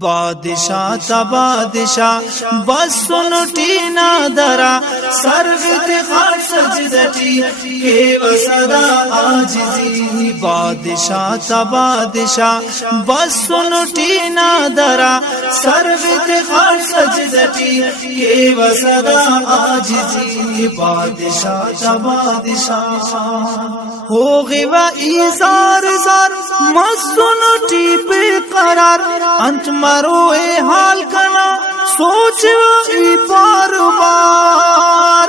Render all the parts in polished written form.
بادشاہ تا بادشاہ بس سنٹی نادرا سرگت خار سجدتی کے وصدا آجزی بادشاہ تا بادشاہ بس سنٹی نادرا سرگت خار سجدتی کے وصدا آجزی بادشاہ تا بادشاہ ہوگی و ایزار زار مسنٹی بے قرار انت مروئے حال کنا سوچ وہی بار بار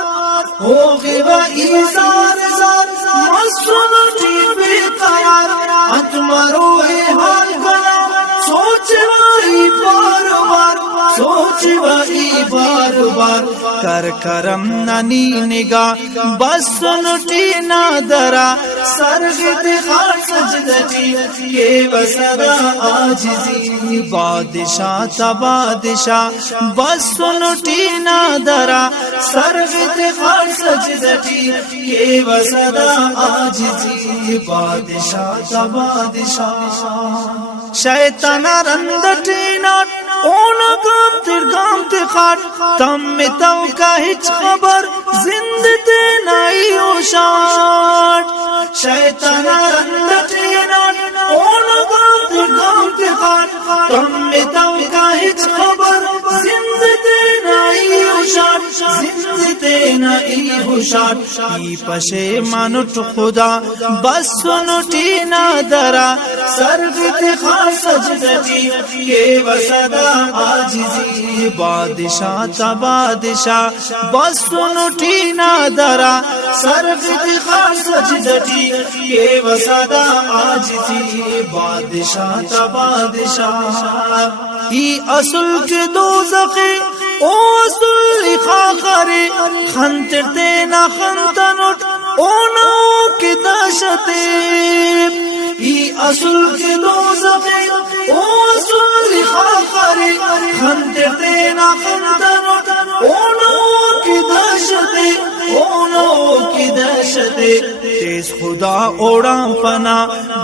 ہوگی و ایزار زار مسنٹی بے قرار انت مروئے حال کنا سوچ وہی بار بار سوچ وہی بار بار کر کرم ننی نگاہ بس سنٹی نادرا سرگت خار سجدتی کے وصدا آجزی بادشاہ تا بادشاہ بس سنٹی نادرا سرگت خار سجدتی کے وصدا آجزی بادشاہ تا بادشاہ شیطان رندٹی ناٹ اونا گام تر گام تے خاٹ تم میں تو کا ہچ خبر زندتے نائی اوشاٹ شیطان رندٹی ناٹ اونا گام تر گام تے خاٹ تم میں تو کا ہچ خبر زندتے نائی اوشاٹ زندتے نائی اوشاٹ ای پشے مانٹ خدا بس سنٹی نادرا سرگت خار سجدتی کے وصدا آجزی بادشاہ تا بادشاہ بس سنٹی نادرا سرگت خار سجدتی کے وصدا آجزی بادشاہ تا بادشاہ ای اصل کے دوزخی او اصل خاخری خنتر تینا خنتنٹ او نو کی داشتے ای اصل کے دوزخی او اصل خاخری خنتر تینا خنتنٹ او نو کی داشتے او نو کی داشتے تیز خدا اوڑا پنا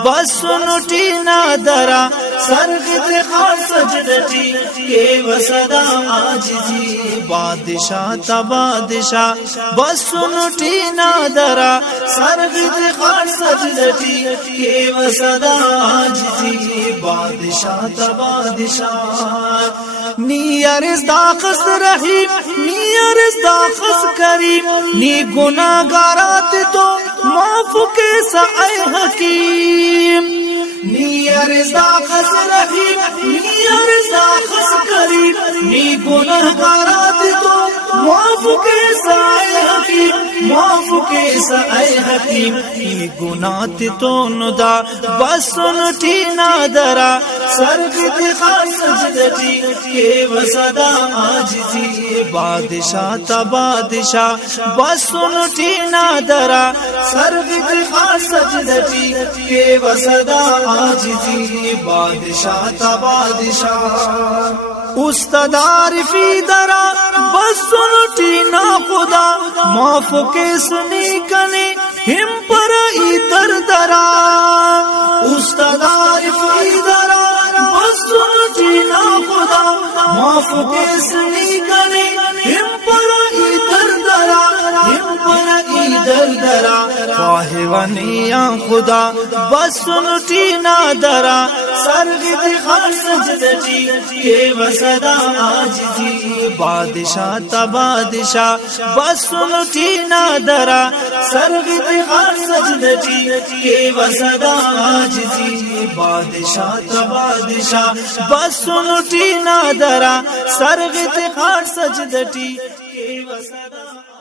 بس سنٹی نادرا سرگت خار سجدتی کے وصدا آجزی بادشاہ تا بادشاہ بس سنٹی نادرا سرگت خار سجدتی کے وصدا آجزی بادشاہ تا بادشاہ نی عرض داخس رحیم نی عرض داخس کریم نی گناہگارات تو معاف کیسا اے حکیم نی عرض داخس رحیم نی عرض داخس کریم نی گناہگارات تو معاف کیسا اے حکیم معاف کیسا اے حکیم ای گناہت تو ندا بس سنٹی نادرا سرگت خار سجدتی کے وصدا آجزی بادشاہ تا بادشاہ بس سنٹی نادرا سرگت خار سجدتی کے وصدا آجزی بادشاہ تا بادشاہ استدار فی درا بس سنٹی نا خدا معاف کے سنی کنے ہم پر ای در درا استدار فی درا بس سنٹی نا خدا معاف کے سنی کنے ہم پر ای در درا ہم پر ای در درا خواہ ونیا خدا بس سنٹی نادرا سرگت خار سجدتی کے وصدا آجزی بادشاہ تا بادشاہ بس سنٹی نادرا سرگت خار سجدتی کے وصدا آجزی بادشاہ تا بادشاہ بس سنٹی نادرا سرگت خار سجدتی کے وصدا